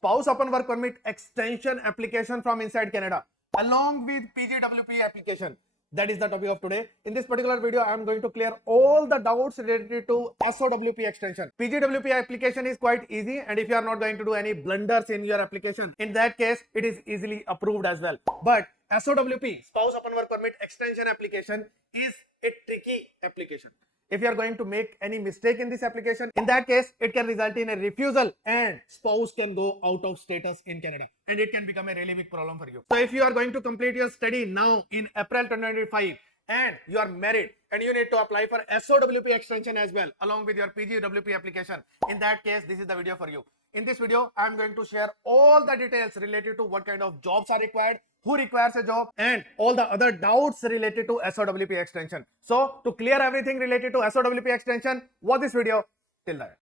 spouse open work permit extension application from inside Canada along with PGWP application. That is the topic of today. In this particular video, I am going to clear all the doubts related to SOWP extension. PGWP application is quite easy, and if you are not going to do any blunders in your application, in that case, it is easily approved as well. But SOWP, spouse open work permit extension application, is a tricky application. If you are going to make any mistake in this application, in that case, it can result in a refusal and spouse can go out of status in Canada and it can become a really big problem for you. So if you are going to complete your study now in April 2025 and you are married and you need to apply for SOWP extension as well along with your PGWP application, in that case, this is the video for you. In this video, I am going to share all the details related to what kind of jobs are required, who requires a job, and all the other doubts related to SOWP extension. So, to clear everything related to SOWP extension, watch this video till the end.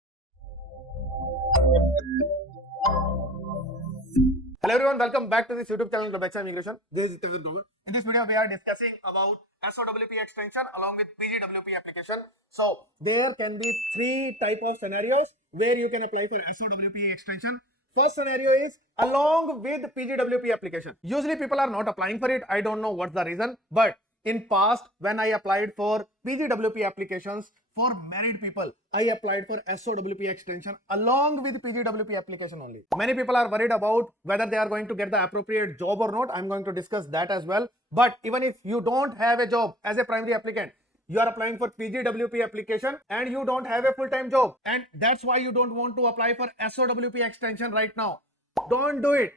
Hello everyone, welcome back to this YouTube channel Globexa Immigration. This is Diploma. In this video, we are discussing about SOWP extension along with PGWP application. So, there can be three type of scenarios where you can apply for SOWP extension. First scenario is along with PGWP application. Usually people are not applying for it. I don't know what's the reason, but in past when I applied for PGWP applications for married people, I applied for SOWP extension along with PGWP application only. Many people are worried about whether they are going to get the appropriate job or not. I'm going to discuss that as well. But even if you don't have a job as a primary applicant, you are applying for PGWP application and you don't have a full-time job, and that's why you don't want to apply for SOWP extension right now. Don't do it.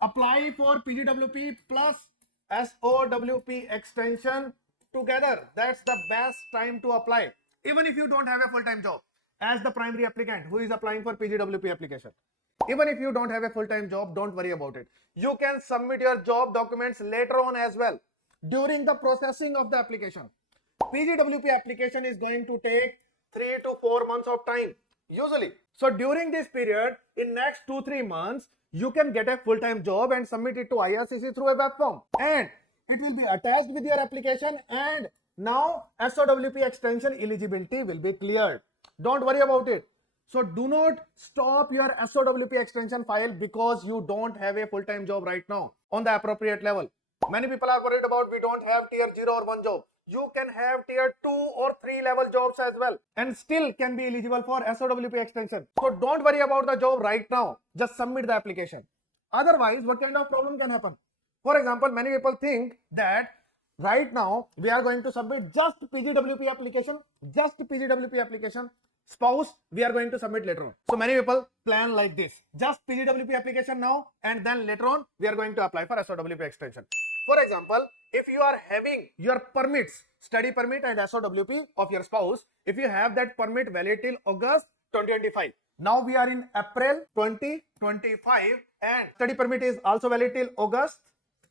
Apply for PGWP plus SOWP extension together. That's the best time to apply. Even if you don't have a full-time job as the primary applicant who is applying for PGWP application. Even if you don't have a full-time job, don't worry about it. You can submit your job documents later on as well during the processing of the application. PGWP application is going to take 3 to 4 months of time usually. So during this period, in next 2-3 months, you can get a full-time job and submit it to IRCC through a web form, and it will be attached with your application, and now SOWP extension eligibility will be cleared. Don't worry about it. So do not stop your SOWP extension file because you don't have a full-time job right now on the appropriate level. Many people are worried about we don't have tier 0 or 1 job. You can have tier 2 or 3 level jobs as well and still can be eligible for SOWP extension. So don't worry about the job right now. Just submit the application. Otherwise, what kind of problem can happen? For example, many people think that right now we are going to submit just PGWP application. Spouse, we are going to submit later on. So many people plan like this. Just PGWP application now and then later on we are going to apply for SOWP extension. For example, if you are having your permits, study permit and SOWP of your spouse, if you have that permit valid till August 2025. Now we are in April 2025 and study permit is also valid till August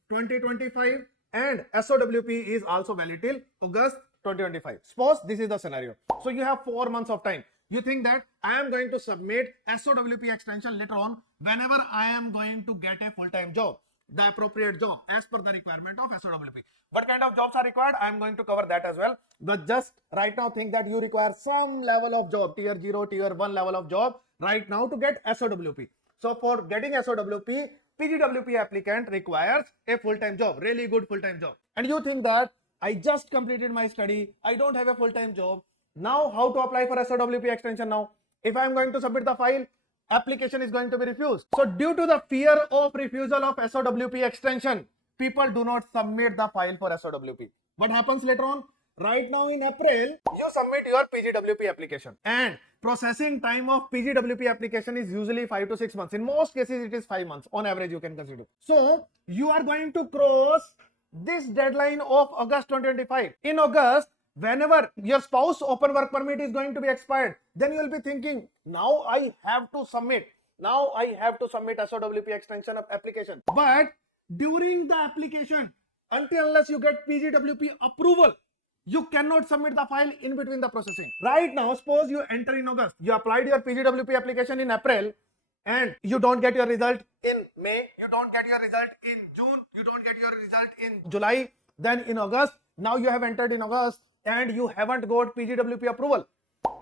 2025 and SOWP is also valid till August 2025. Suppose this is the scenario. So you have 4 months of time. You think that I am going to submit SOWP extension later on whenever I am going to get a full-time job, the appropriate job as per the requirement of SOWP. What kind of jobs are required? I am going to cover that as well. But just right now think that you require some level of job, tier 0, tier 1 level of job right now to get SOWP. So for getting SOWP, PGWP applicant requires a full-time job, really good full-time job. And you think that I just completed my study, I don't have a full-time job. Now how to apply for SOWP extension now? If I am going to submit the file, application is going to be refused. So due to the fear of refusal of SOWP extension, people do not submit the file for SOWP. What happens later on? Right now in April, you submit your PGWP application and processing time of PGWP application is usually 5 to 6 months. In most cases, it is 5 months on average you can consider. So you are going to cross this deadline of August 2025. In August, whenever your spouse open work permit is going to be expired, then you will be thinking, now I have to submit SOWP extension of application. But during the application, until unless you get PGWP approval, you cannot submit the file in between the processing. Right now, suppose you enter in August, you applied your PGWP application in April and you don't get your result in May, you don't get your result in June, you don't get your result in July, then in August, now you have entered in August and you haven't got PGWP approval.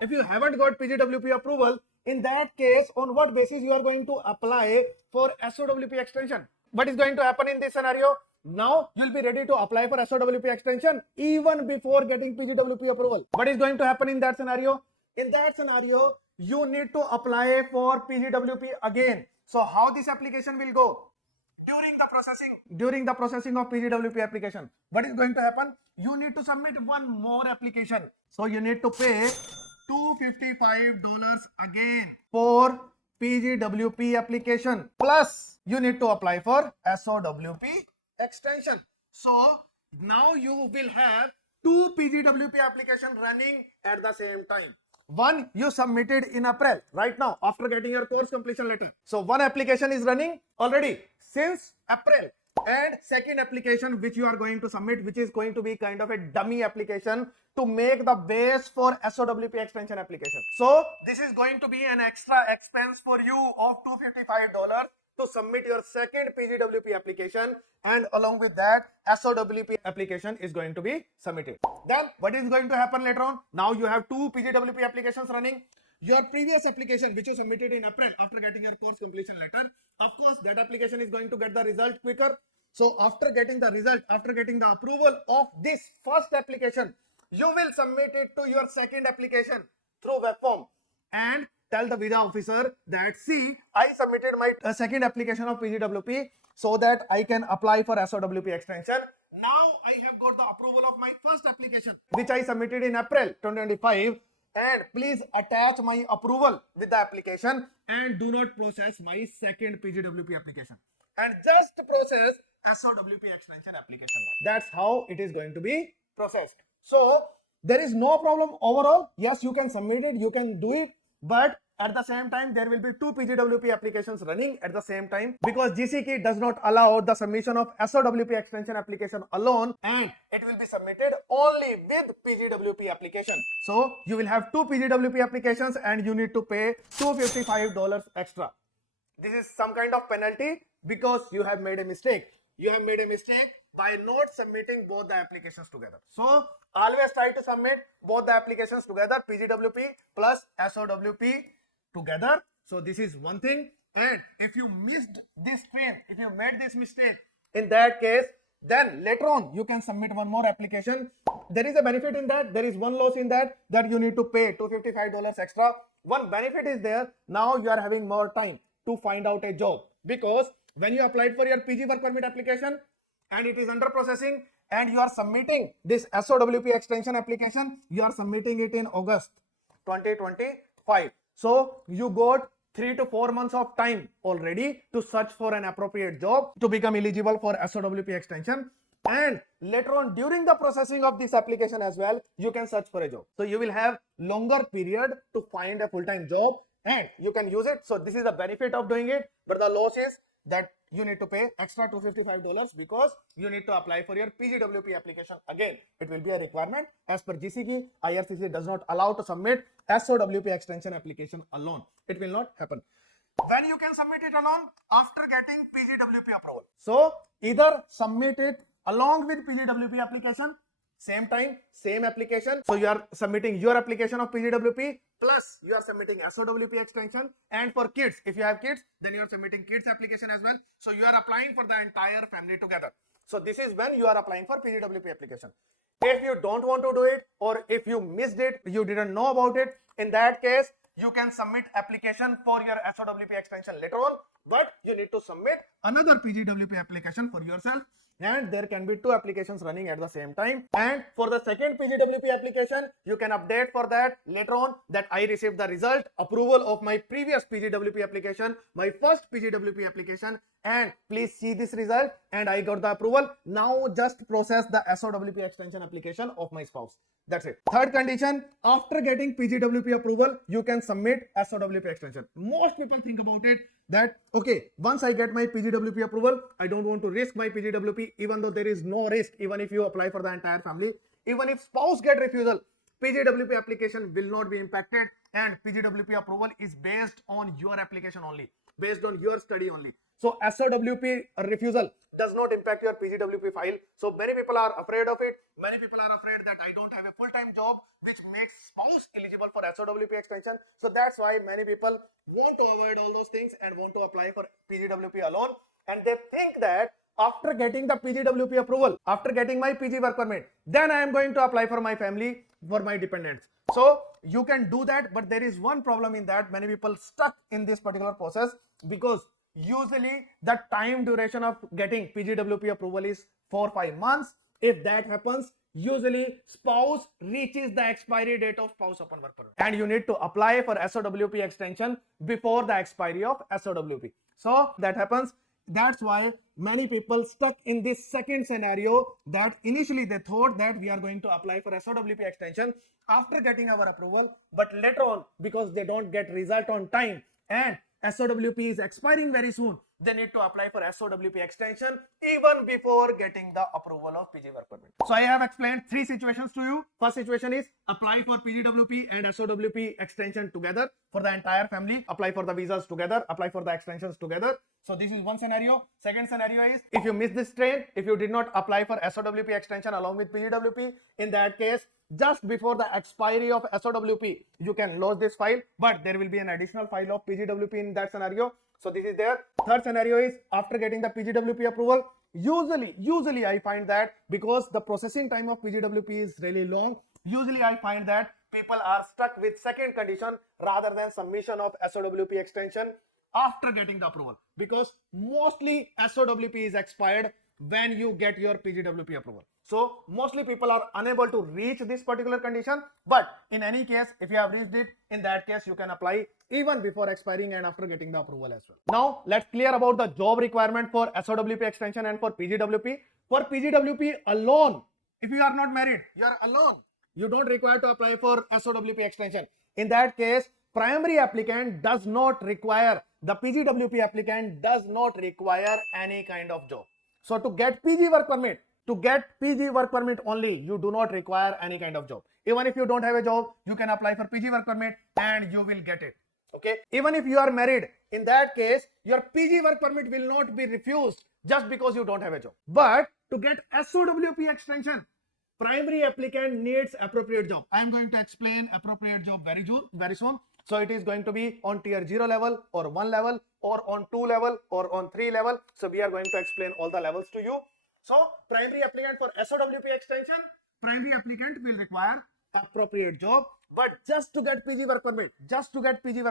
If you haven't got PGWP approval, In that case, on what basis you are going to apply for SOWP extension? What is going to happen in this scenario? Now you'll be ready to apply for SOWP extension even before getting PGWP approval. What is going to happen in that scenario? In that scenario, you need to apply for PGWP again. So how this application will go? During the processing of PGWP application, what is going to happen? You need to submit one more application. So you need to pay $255 again for PGWP application, plus you need to apply for SOWP extension. So now you will have two PGWP application running at the same time. One you submitted in April, right now, after getting your course completion letter. So one application is running already since April, and second application which you are going to submit, which is going to be kind of a dummy application to make the base for SOWP extension application. So this is going to be an extra expense for you of $255 to submit your second PGWP application, and along with that SOWP application is going to be submitted. Then what is going to happen later on? Now you have two PGWP applications running. Your previous application which you submitted in April after getting your course completion letter, of course that application is going to get the result quicker. So after getting the result, after getting the approval of this first application, you will submit it to your second application through web form and tell the visa officer that, see, I submitted my second application of PGWP so that I can apply for SOWP extension. Now I have got the approval of my first application which I submitted in April 2025, and please attach my approval with the application and do not process my second PGWP application, and just process SOWP extension application. That's how it is going to be processed. So there is no problem overall. Yes, you can submit it, you can do it, but at the same time there will be two PGWP applications running at the same time, because GCK does not allow the submission of SOWP extension application alone, and it will be submitted only with PGWP application. So you will have two PGWP applications and you need to pay $255 extra. This is some kind of penalty because you have made a mistake. You have made a mistake by not submitting both the applications together. So always try to submit both the applications together, PGWP plus SOWP together. So this is one thing. And if you missed this train, if you made this mistake, in that case, then later on you can submit one more application. There is a benefit in that. There is one loss in that you need to pay $255 extra. One benefit is there. Now you are having more time to find out a job, because when you applied for your PG work permit application and it is under processing and you are submitting this SOWP extension application, you are submitting it in August 2025. So you got 3 to 4 months of time already to search for an appropriate job to become eligible for SOWP extension. And later on during the processing of this application as well, you can search for a job. So you will have longer period to find a full-time job and you can use it. So this is the benefit of doing it, but the loss is that you need to pay extra $255 because you need to apply for your PGWP application again. It will be a requirement as per GCK. IRCC does not allow to submit SOWP extension application alone. It will not happen. When you can submit it alone? After getting PGWP approval. So either submit it along with PGWP application, same time, same application. So you are submitting your application of PGWP plus you are submitting SOWP extension. And for kids, if you have kids, then you are submitting kids application as well. So you are applying for the entire family together. So this is when you are applying for PGWP application. If you don't want to do it, or if you missed it, you didn't know about it, in that case, you can submit application for your SOWP extension later on, but you need to submit another PGWP application for yourself, and there can be two applications running at the same time. And for the second PGWP application, you can update for that later on that I received the result approval of my previous PGWP application, my first PGWP application, and please see this result and I got the approval. Now just process the SOWP extension application of my spouse. That's it. Third condition, after getting PGWP approval, you can submit SOWP extension. Most people think about it that, okay, once I get my PGWP approval, I don't want to risk my PGWP, even though there is no risk, even if you apply for the entire family. Even if spouse get refusal, PGWP application will not be impacted, and PGWP approval is based on your application only. based on your study only. So SOWP refusal does not impact your PGWP file. So many people are afraid of it. Many people are afraid that I don't have a full-time job, which makes spouse eligible for SOWP extension. So that's why many people want to avoid all those things and want to apply for PGWP alone. And they think that after getting the PGWP approval, after getting my PG work permit, then I am going to apply for my family, for my dependents. So you can do that, but there is one problem in that. Many people stuck in this particular process because usually the time duration of getting PGWP approval is 4-5 months. If that happens, usually spouse reaches the expiry date of spouse upon work permit, and you need to apply for SOWP extension before the expiry of SOWP. So that happens. That's why many people stuck in this second scenario, that initially they thought that we are going to apply for SOWP extension after getting our approval, but later on, because they don't get result on time and SOWP is expiring very soon, they need to apply for SOWP extension even before getting the approval of PG work permit. So I have explained 3 situations to you. First situation is apply for PGWP and SOWP extension together for the entire family. Apply for the visas together, apply for the extensions together. So this is one scenario. Second scenario is if you miss this train, if you did not apply for SOWP extension along with PGWP, in that case, just before the expiry of SOWP, you can lose this file, but there will be an additional file of PGWP in that scenario. So this is there. Third scenario is after getting the PGWP approval, usually I find that because the processing time of PGWP is really long, usually I find that people are stuck with second condition rather than submission of SOWP extension after getting the approval, because mostly SOWP is expired when you get your PGWP approval. So mostly people are unable to reach this particular condition, but in any case, if you have reached it, in that case you can apply even before expiring and after getting the approval as well. Now let's clear about the job requirement for SOWP extension and for PGWP. For PGWP alone, if you are not married, you are alone, you don't require to apply for SOWP extension. In that case, primary applicant does not require, the PGWP applicant does not require any kind of job. So to get PG work permit, only, you do not require any kind of job. Even if you don't have a job, you can apply for PG work permit and you will get it. Okay. Even if you are married, in that case, your PG work permit will not be refused just because you don't have a job. But to get SOWP extension, primary applicant needs appropriate job. I am going to explain appropriate job very soon. So it is going to be on tier 0 level or 1 level or on 2 level or on 3 level. So we are going to explain all the levels to you. So primary applicant for SOWP extension, primary applicant will require appropriate job, but just to get PG work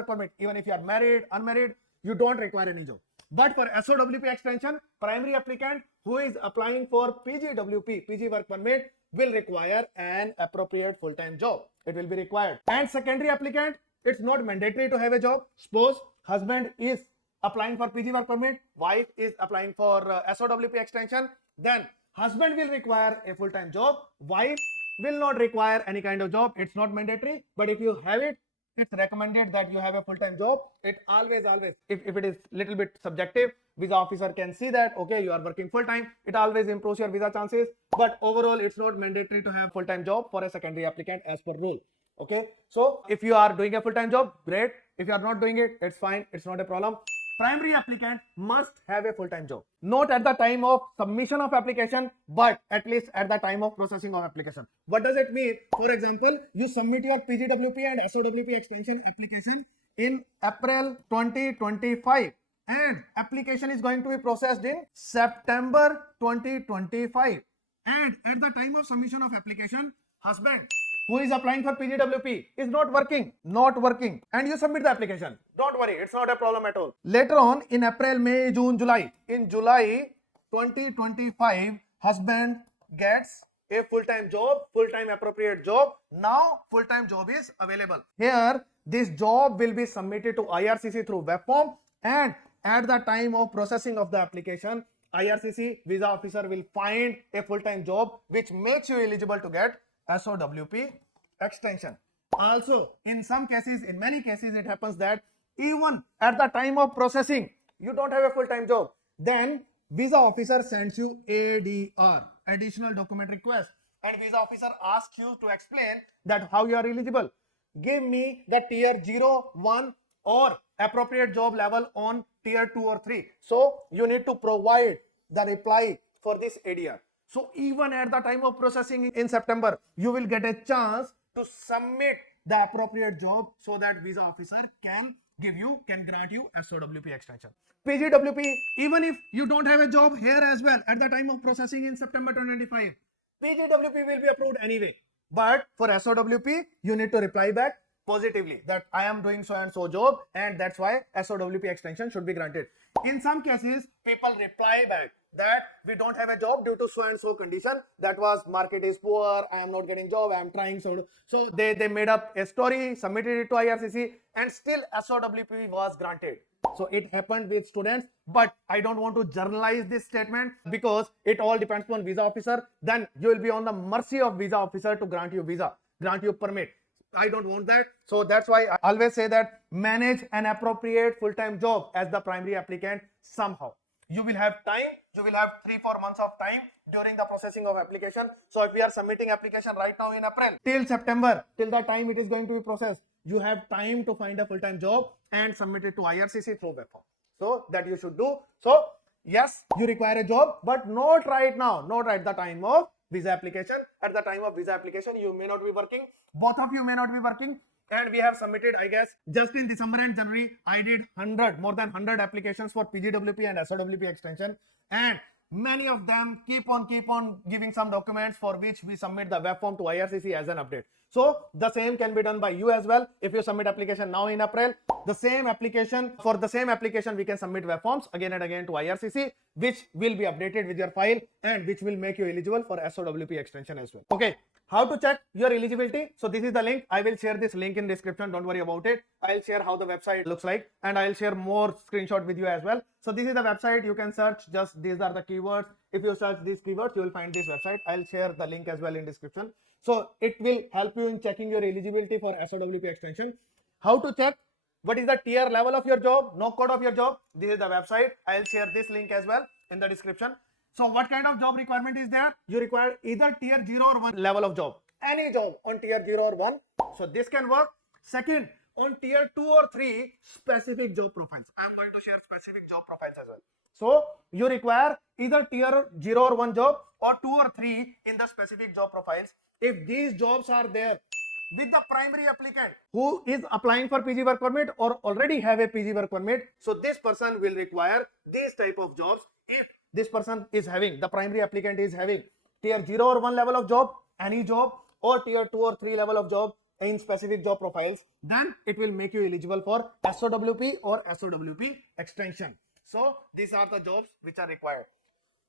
permit, even if you are married, unmarried, you don't require any job. But for SOWP extension, primary applicant who is applying for PGWP, PG work permit, will require an appropriate full-time job. It will be required. And secondary applicant, it's not mandatory to have a job. Suppose husband is applying for PG work permit, wife is applying for SOWP extension, then husband will require a full-time job, wife will not require any kind of job. It's not mandatory, but if you have it, it's recommended that you have a full-time job. It always, if it is little bit subjective, visa officer can see that, okay, you are working full-time, it always improves your visa chances, but overall it's not mandatory to have full-time job for a secondary applicant as per rule. Okay, so if you are doing a full-time job, great. If you are not doing it, it's fine, it's not a problem. Primary applicant must have a full-time job, not at the time of submission of application, but at least at the time of processing of application. What does it mean? For example, you submit your PGWP and SOWP extension application in April 2025 and application is going to be processed in September 2025, and at the time of submission of application, husband who is applying for PGWP is not working, and you submit the application. Don't worry, it's not a problem at all. Later on in April, May, June, July, in July 2025, husband gets a full-time job, full-time appropriate job. Now full-time job is available. Here, this job will be submitted to IRCC through web form, and at the time of processing of the application, IRCC visa officer will find a full-time job which makes you eligible to get SOWP extension. Also, in many cases, it happens that even at the time of processing, you don't have a full-time job. Then visa officer sends you ADR, additional document request, and visa officer asks you to explain that how you are eligible. Give me the tier 0, 1 or appropriate job level on tier 2 or 3. So you need to provide the reply for this ADR. So even at the time of processing in September, you will get a chance to submit the appropriate job so that visa officer can grant you SOWP extension. PGWP, even if you don't have a job here as well at the time of processing in September 2025, PGWP will be approved anyway. But for SOWP, you need to reply back positively that I am doing so and so job, and that's why SOWP extension should be granted. In some cases, people reply back that we don't have a job due to so and so condition, that was market is poor, I am not getting job, I am trying. So they made up a story, submitted it to IRCC, and still SOWP was granted. So it happened with students, but I don't want to generalize this statement because it all depends on visa officer. Then you will be on the mercy of visa officer to grant you visa, grant you permit. I don't want that. So that's why I always say that manage an appropriate full-time job as the primary applicant somehow. You will have time. You will have 3-4 months of time during the processing of application. So if we are submitting application right now in April till September, till the time it is going to be processed, you have time to find a full-time job and submit it to IRCC through web form. So that you should do. So yes, you require a job, but not right now, not at the time of visa application. At the time of visa application, you may not be working. Both of you may not be working. And we have submitted, I guess, just in December and January, I did more than 100 applications for PGWP and SOWP extension. And many of them keep on giving some documents for which we submit the web form to IRCC as an update. So the same can be done by you as well. If you submit application now in April, for the same application, we can submit web forms again and again to IRCC, which will be updated with your file and which will make you eligible for SOWP extension as well. Okay. How to check your eligibility? So this is the link. I will share this link in description. Don't worry about it. I'll share how the website looks like, and I'll share more screenshot with you as well. So this is the website. You can search, just these are the keywords. If you search these keywords, you will find this website. I'll share the link as well in description. So it will help you in checking your eligibility for SOWP extension. How to check? What is the tier level of your job? No code of your job. This is the website. I'll share this link as well in the description. So what kind of job requirement is there? You require either tier 0 or 1 level of job. Any job on tier 0 or 1. So this can work. Second, on tier 2 or 3, specific job profiles. I'm going to share specific job profiles as well. So you require either tier 0 or 1 job or 2 or 3 in the specific job profiles. If these jobs are there with the primary applicant who is applying for PG work permit or already have a PG work permit, so this person will require these type of jobs. If this person is having, the primary applicant is having tier 0 or 1 level of job, any job, or tier 2 or 3 level of job in specific job profiles, then it will make you eligible for SOWP or SOWP extension. So these are the jobs which are required.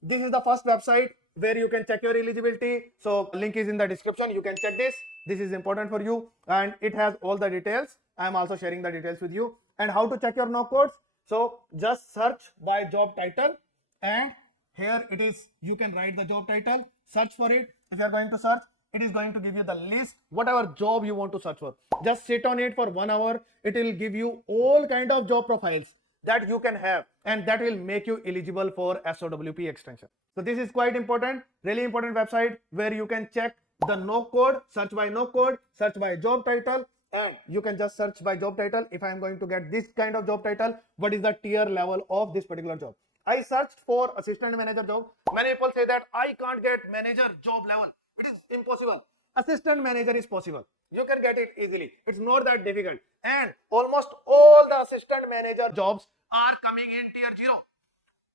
This is the first website where you can check your eligibility. So link is in the description. You can check this. This is important for you and it has all the details. I am also sharing the details with you. And how to check your no codes? So just search by job title, and here it is. You can write the job title, search for it. If you are going to search, it is going to give you the list, whatever job you want to search for. Just sit on it for 1 hour. It will give you all kind of job profiles that you can have, and that will make you eligible for SOWP extension. So this is quite important, really important website where you can check the no code, search by no code, search by job title, and you can just search by job title. If I am going to get this kind of job title, what is the tier level of this particular job? I searched for assistant manager job. Many people say that I can't get manager job level. It is impossible. Assistant manager is possible. You can get it easily. It's not that difficult. And almost all the assistant manager jobs are coming in tier 0.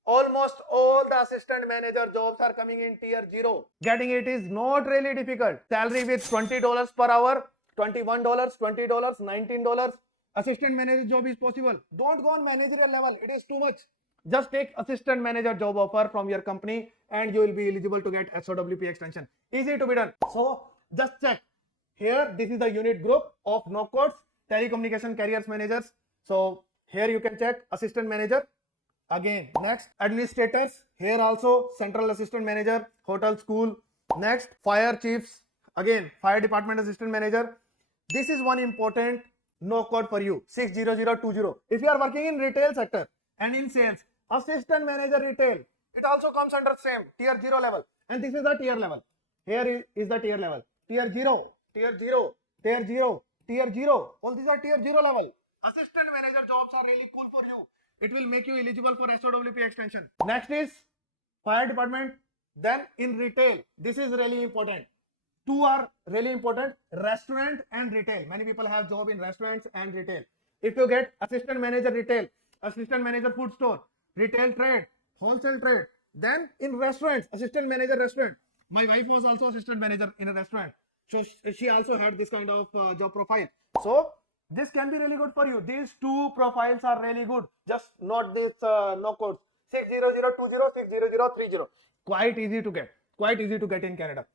Almost all the assistant manager jobs are coming in tier 0. Getting it is not really difficult. Salary with $20 per hour, $21, $20, $19. Assistant manager job is possible. Don't go on managerial level. It is too much. Just take assistant manager job offer from your company and you will be eligible to get SOWP extension. Easy to be done. So just check. Here, this is the unit group of no codes, telecommunication careers managers. So here you can check assistant manager. Again, next administrators. Here also central assistant manager, hotel, school. Next fire chiefs. Again, fire department assistant manager. This is one important no code for you, 60020. If you are working in retail sector and in sales, assistant manager retail, it also comes under same tier 0 level, and this is the tier level. Here is the tier level, tier 0, tier 0, tier 0, tier 0. All these are tier 0 level. Assistant manager jobs are really cool for you. it will make you eligible for SOWP extension. Next is fire department. Then in retail, this is really important. Two are really important, restaurant and retail. Many people have job in restaurants and retail. If you get assistant manager retail, assistant manager food store, retail trade, wholesale trade, then in restaurants, assistant manager restaurant. My wife was also assistant manager in a restaurant, so she also had this kind of job profile. So this can be really good for you. These two profiles are really good. Just not this no codes 60020 60030. Quite easy to get. Quite easy to get in Canada.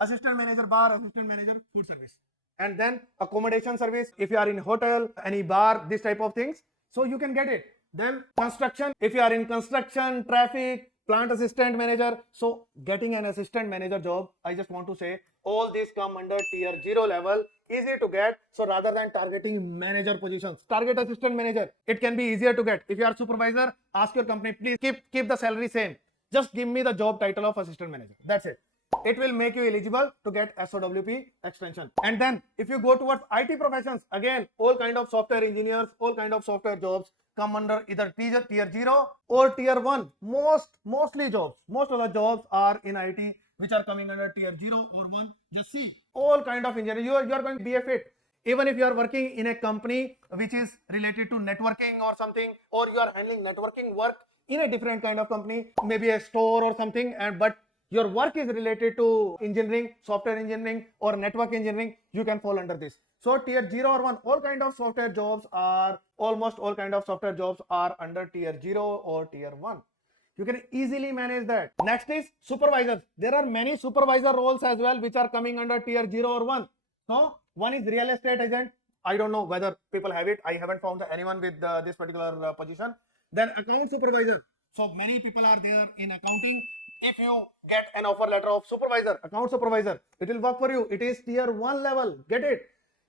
Assistant manager bar, assistant manager food service, and then accommodation service. If you are in hotel, any bar, this type of things, so you can get it. Then construction. If you are in construction, traffic, plant assistant manager, so getting an assistant manager job, I just want to say all these come under tier 0 level, easy to get. So rather than targeting manager positions, target assistant manager. It can be easier to get. If you are supervisor, ask your company, please keep the salary same. Just give me the job title of assistant manager. That's it. It will make you eligible to get SOWP extension. And then if you go towards IT professions, again, all kind of software engineers, all kind of software jobs come under either tier 0 or tier 1. Mostly jobs, most of the jobs are in IT which are coming under tier 0 or 1. Just see, all kind of engineering, you are going to be a fit. Even if you are working in a company which is related to networking or something, or you are handling networking work in a different kind of company, maybe a store or something, but your work is related to engineering, software engineering or network engineering, you can fall under this. So tier 0 or 1, all kind of software jobs are, almost all kind of software jobs are under tier 0 or tier 1. You can easily manage that. Next is supervisors. There are many supervisor roles as well which are coming under tier 0 or 1. So one is real estate agent. I don't know whether people have it. I haven't found anyone with this particular position. Then account supervisor. So many people are there in accounting. If you get an offer letter of supervisor, account supervisor, it will work for you. It is tier 1 level. Get it?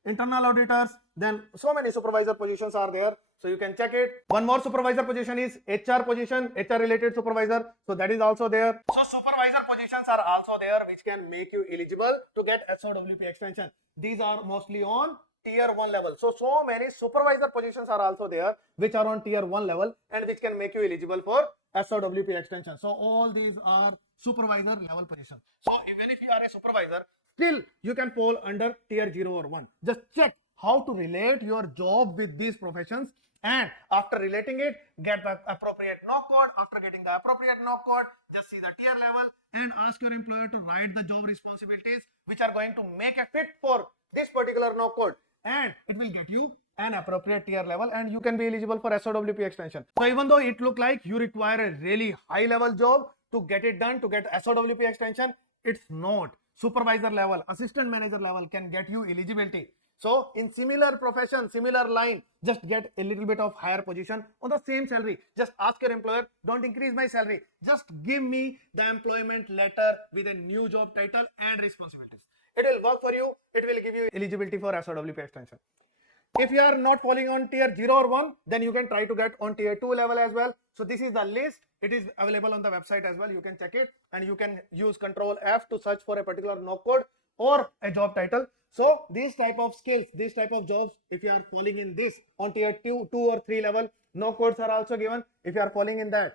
Internal auditors. Then so many supervisor positions are there. So you can check it. One more supervisor position is HR position, HR related supervisor. So that is also there. So supervisor positions are also there which can make you eligible to get SOWP extension. These are mostly on tier 1 level. So many supervisor positions are also there which are on tier 1 level and which can make you eligible for SOWP extension. So all these are supervisor level positions. So even if you are a supervisor, still you can fall under tier 0 or 1. Just check how to relate your job with these professions, and after relating it, get the appropriate knock code. After getting the appropriate knock code, just see the tier level and ask your employer to write the job responsibilities which are going to make a fit for this particular knock code, and it will get you an appropriate tier level and you can be eligible for SOWP extension. So even though it look like you require a really high level job to get it done, to get SOWP extension, it's not. Supervisor level, assistant manager level can get you eligibility. So in similar profession, similar line, just get a little bit of higher position on the same salary. Just ask your employer, don't increase my salary. Just give me the employment letter with a new job title and responsibilities. It will work for you. It will give you eligibility for SOWP extension. If you are not falling on tier 0 or 1, then you can try to get on tier 2 level as well. So this is the list. It is available on the website as well. You can check it and you can use Control F to search for a particular knock code or a job title. So these type of skills, these type of jobs, if you are falling in this on tier 2 or 3 level, no codes are also given. If you are falling in that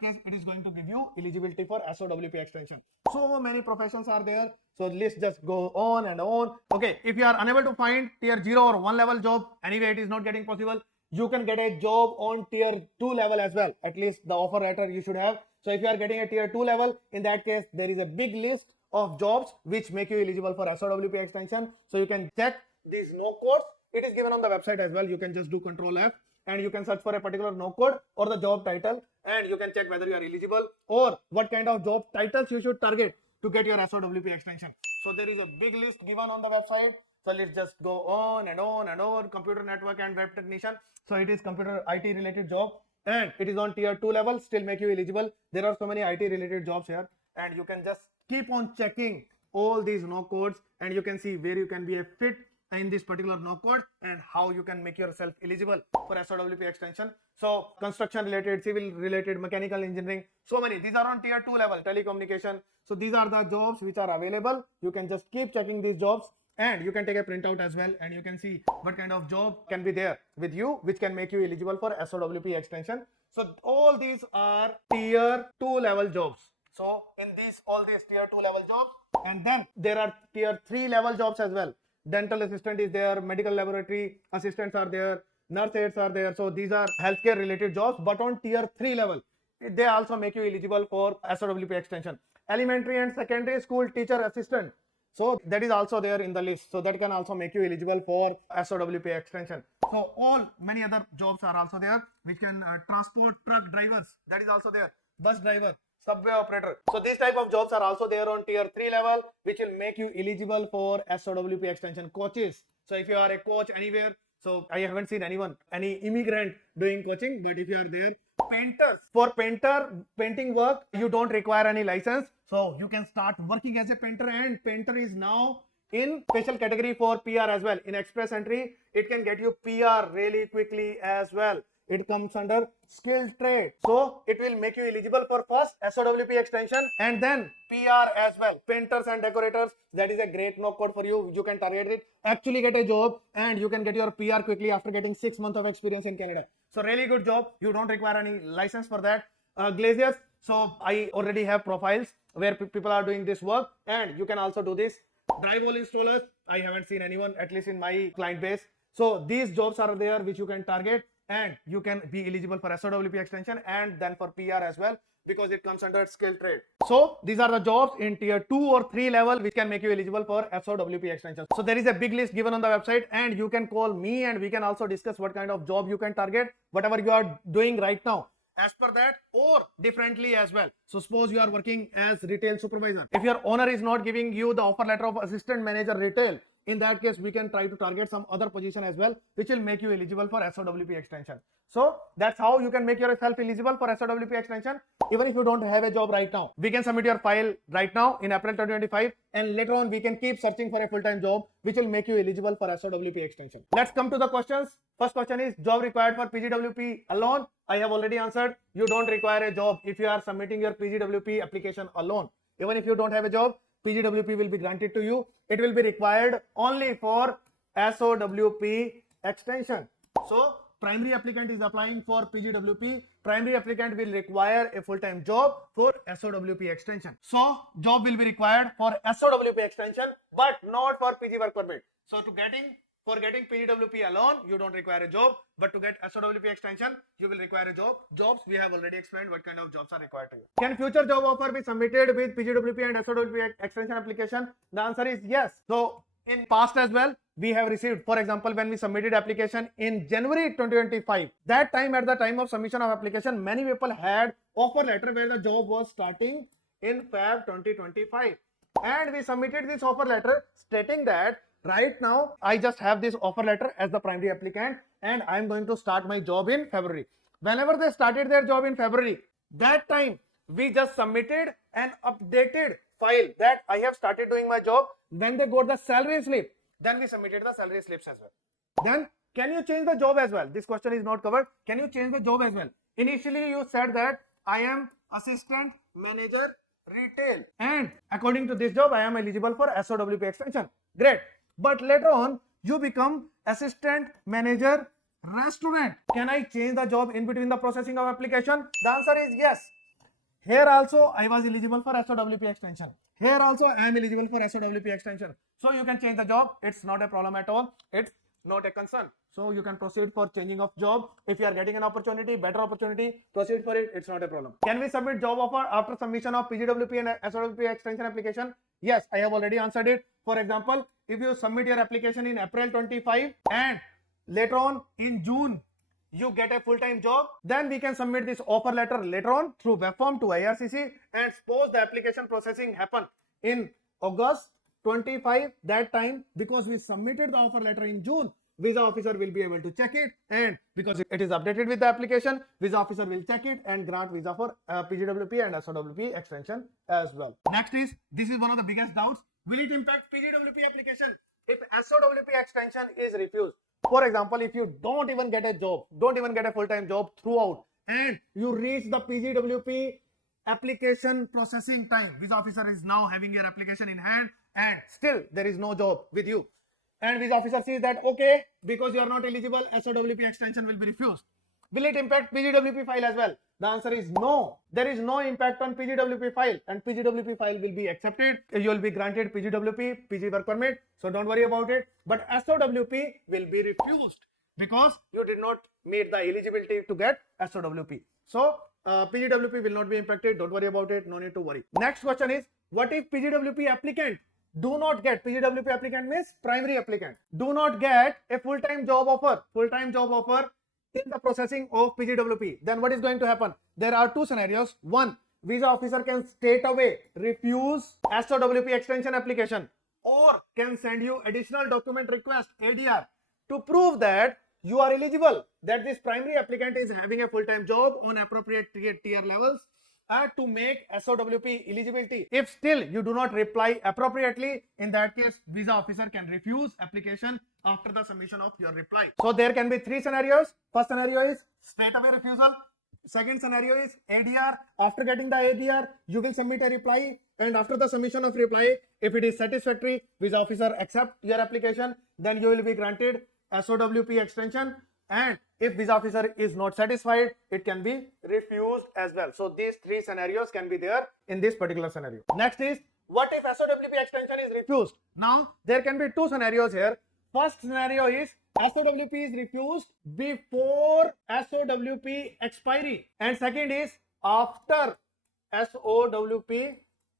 case, it is going to give you eligibility for SOWP extension. So many professions are there. So list just go on and on. Okay, if you are unable to find tier 0 or 1 level job, anyway it is not getting possible, you can get a job on tier 2 level as well. At least the offer letter you should have. So if you are getting a tier 2 level, in that case there is a big list of jobs which make you eligible for SOWP extension. So you can check these no codes. It is given on the website as well. You can just do Control F and you can search for a particular no code or the job title, and you can check whether you are eligible or what kind of job titles you should target to get your SOWP extension. So there is a big list given on the website. So let's just go on and on and on. Computer network and web technician. So it is computer IT related job and it is on tier 2 level, still make you eligible. There are so many IT related jobs here, and you can just keep on checking all these no codes and you can see where you can be a fit in this particular no code and how you can make yourself eligible for SOWP extension. So construction related, civil related, mechanical engineering, so many. These are on tier 2 level, telecommunication. So these are the jobs which are available. You can just keep checking these jobs and you can take a printout as well, and you can see what kind of job can be there with you which can make you eligible for SOWP extension. So all these are tier 2 level jobs. So in all these tier 2 level jobs, and then there are tier 3 level jobs as well. Dental assistant is there, medical laboratory assistants are there, nurse aides are there. So these are healthcare related jobs, but on tier 3 level they also make you eligible for SOWP extension. Elementary and secondary school teacher assistant, so that is also there in the list. So that can also make you eligible for SOWP extension. So many other jobs are also there which can transport truck drivers, that is also there, bus driver, subway operator. So these type of jobs are also there on tier 3 level which will make you eligible for SOWP extension. Coaches, so if you are a coach anywhere, so I haven't seen any immigrant doing coaching, but if you are there. Painters, for painting work you don't require any license, so you can start working as a painter, and painter is now in special category for PR as well. In express entry it can get you PR really quickly as well. It comes under skilled trade, so it will make you eligible for first SOWP extension and then PR as well. Painters and decorators, that is a great no code for you. You can target it, actually get a job, and you can get your PR quickly after getting 6 months of experience in Canada. So really good job, you don't require any license for that. Glaziers, so I already have profiles where people are doing this work, and you can also do this. Drywall installers, I haven't seen anyone, at least in my client base. So these jobs are there which you can target, and you can be eligible for SOWP extension and then for PR as well, because it comes under skilled trade. So these are the jobs in tier 2 or 3 level which can make you eligible for SOWP extension. So there is a big list given on the website, and you can call me and we can also discuss what kind of job you can target, whatever you are doing right now, as per that or differently as well. So suppose you are working as retail supervisor. If your owner is not giving you the offer letter of assistant manager retail, in that case we can try to target some other position as well which will make you eligible for SOWP extension. So that's how you can make yourself eligible for SOWP extension even if you don't have a job right now. We can submit your file right now in April 2025, and later on we can keep searching for a full-time job which will make you eligible for SOWP extension. Let's come to the questions. First question is job required for PGWP alone. I have already answered. You don't require a job if you are submitting your PGWP application alone. Even if you don't have a job, PGWP will be granted to you. It will be required only for SOWP extension. So primary applicant is applying for PGWP. Primary applicant will require a full-time job for SOWP extension. So job will be required for SOWP extension but not for PG work permit. So for getting PGWP alone, you don't require a job, but to get SOWP extension, you will require a job. Jobs, we have already explained what kind of jobs are required to you. Can future job offer be submitted with PGWP and SOWP extension application? The answer is yes. So in past as well, we have received, for example, when we submitted application in January 2025, that time, at the time of submission of application, many people had offer letter where the job was starting in Feb 2025. And we submitted this offer letter stating that right now I just have this offer letter as the primary applicant and I am going to start my job in February. Whenever they started their job in February, that time we just submitted an updated file that I have started doing my job. When they got the salary slip, then we submitted the salary slips as well. Then can you change the job as well? This question is not covered. Can you change the job as well? Initially you said that I am assistant manager retail, and according to this job I am eligible for SOWP extension. Great. But later on you become assistant manager restaurant. Can I change the job in between the processing of application? The answer is yes. Here also I was eligible for SOWP extension. Here also I am eligible for SOWP extension. So you can change the job. It's not a problem at all. It's not a concern. So you can proceed for changing of job. If you are getting an opportunity, better opportunity, proceed for it. It's not a problem. Can we submit job offer after submission of PGWP and SOWP extension application? Yes, I have already answered it. For example, if you submit your application in April 25 and later on in June you get a full-time job, then we can submit this offer letter later on through web form to IRCC, and suppose the application processing happen in August 25, that time because we submitted the offer letter in June, visa officer will be able to check it, and because it is updated with the application, visa officer will check it and grant visa for PGWP and SOWP extension as well. Next is, this is one of the biggest doubts, will it impact PGWP application if SOWP extension is refused? For example, if you don't even get a job, don't even get a full-time job throughout, and you reach the PGWP application processing time, visa officer is now having your application in hand and still there is no job with you, and visa officer sees that, okay, because you are not eligible, SOWP extension will be refused. Will it impact PGWP file as well? The answer is no. There is no impact on PGWP file, and PGWP file will be accepted. You will be granted PGWP, PG work permit. So don't worry about it. But SOWP will be refused because you did not meet the eligibility to get SOWP. So PGWP will not be impacted. Don't worry about it. No need to worry. Next question is, what if PGWP applicant do not get, PGWP applicant means primary applicant, do not get a full-time job offer, in the processing of PGWP? Then what is going to happen? There are two scenarios. One, visa officer can straight away refuse SOWP extension application, or can send you additional document request, ADR, to prove that you are eligible, that this primary applicant is having a full-time job on appropriate tier levels, to make SOWP eligibility. If still you do not reply appropriately, in that case visa officer can refuse application after the submission of your reply. So there can be three scenarios. First scenario is straight away refusal. Second scenario is ADR. After getting the ADR, you will submit a reply, and after the submission of reply, if it is satisfactory, visa officer accept your application, then you will be granted SOWP extension. And if visa officer is not satisfied, it can be refused as well. So these three scenarios can be there in this particular scenario. Next is, what if SOWP extension is refused? Now there can be two scenarios here. First scenario is SOWP is refused before SOWP expiry, and second is after SOWP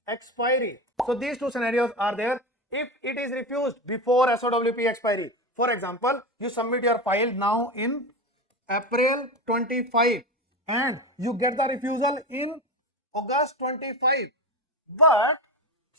expiry. So these two scenarios are there. If it is refused before SOWP expiry, for example, you submit your file now in April 25 and you get the refusal in August 25, but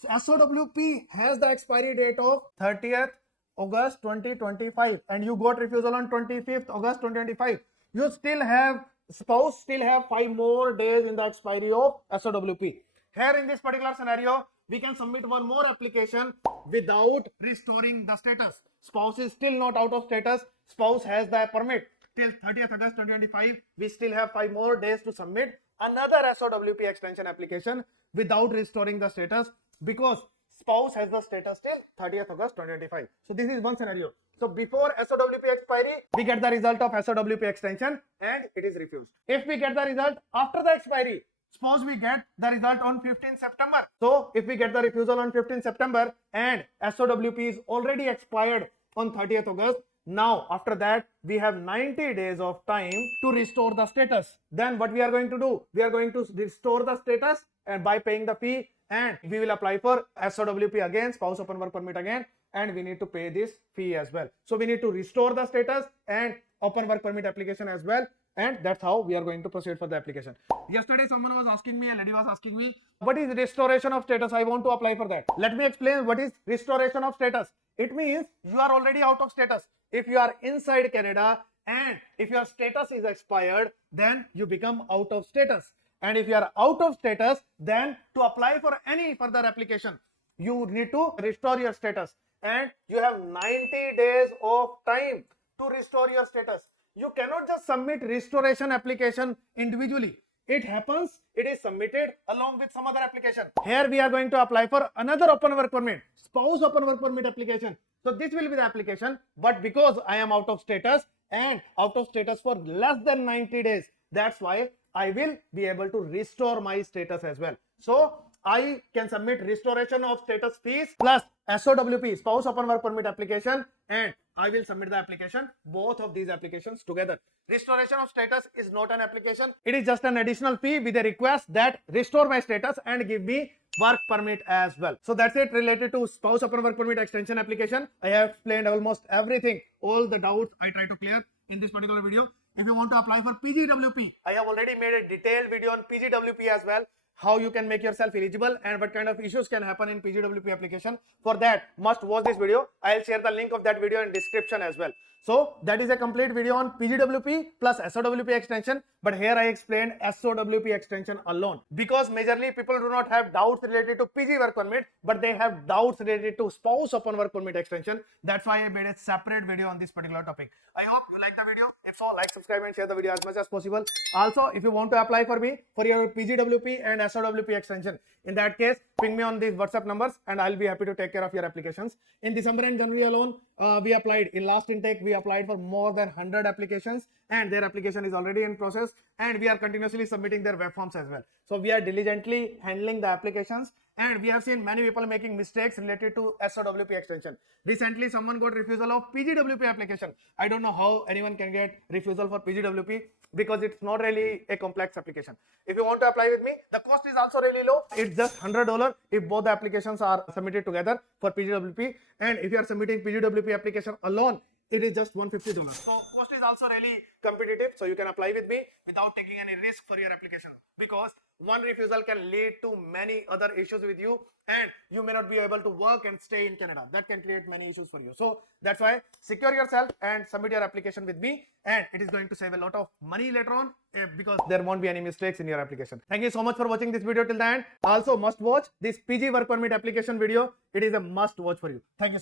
SOWP has the expiry date of 30th August 2025 and you got refusal on 25th August 2025. You still have, spouse still have 5 more days in the expiry of SOWP. Here in this particular scenario, we can submit one more application without restoring the status. Spouse is still not out of status. Spouse has the permit till 30th August 2025. We still have 5 more days to submit another SOWP extension application without restoring the status, because spouse has the status till 30th August 2025. So this is one scenario. So before SOWP expiry, we get the result of SOWP extension and it is refused. If we get the result after the expiry, suppose we get the result on 15th September. So if we get the refusal on 15th September and SOWP is already expired on 30th August, now after that we have 90 days of time to restore the status. Then what we are going to do? We are going to restore the status and by paying the fee, and we will apply for SOWP again, spouse open work permit again, and we need to pay this fee as well. So we need to restore the status and open work permit application as well, and that's how we are going to proceed for the application. Yesterday someone was asking me, a lady was asking me, what is restoration of status? I want to apply for that. Let me explain what is restoration of status. It means you are already out of status. If you are inside Canada and if your status is expired, then you become out of status. And if you are out of status, then to apply for any further application, you need to restore your status, and you have 90 days of time to restore your status. You cannot just submit restoration application individually. It happens, it is submitted along with some other application. Here we are going to apply for another open work permit, spouse open work permit application. So this will be the application, but because I am out of status and out of status for less than 90 days, that's why I will be able to restore my status as well. So I can submit restoration of status fees plus SOWP, spouse open work permit application, and I will submit the application, both of these applications together. Restoration of status is not an application. It is just an additional fee with a request that restore my status and give me work permit as well. So that's it related to spouse open work permit extension application. I have explained almost everything, all the doubts I try to clear in this particular video. If you want to apply for PGWP, I have already made a detailed video on PGWP as well, how you can make yourself eligible and what kind of issues can happen in PGWP application. For that, must watch this video. I'll share the link of that video in description as well. So that is a complete video on PGWP plus SOWP extension, but here I explained SOWP extension alone because majorly people do not have doubts related to PG work permit, but they have doubts related to spouse open work permit extension. That's why I made a separate video on this particular topic. I hope you like the video. If so, like, subscribe and share the video as much as possible. Also, if you want to apply for me for your PGWP and SOWP extension, in that case, ping me on these WhatsApp numbers and I'll be happy to take care of your applications. In December and January alone, we applied in last intake, we applied for more than 100 applications and their application is already in process and we are continuously submitting their web forms as well. So we are diligently handling the applications and we have seen many people making mistakes related to SOWP extension. Recently, someone got refusal of PGWP application. I don't know how anyone can get refusal for PGWP because it's not really a complex application. If you want to apply with me, the cost is also really low. It's just $100 if both the applications are submitted together for PGWP, and if you are submitting PGWP application alone, it is just $150. So cost is also really competitive. So you can apply with me without taking any risk for your application, because one refusal can lead to many other issues with you and you may not be able to work and stay in Canada. That can create many issues for you. So that's why secure yourself and submit your application with me, and it is going to save a lot of money later on because there won't be any mistakes in your application. Thank you so much for watching this video till the end. Also must watch this PG work permit application video. It is a must watch for you. Thank you so much.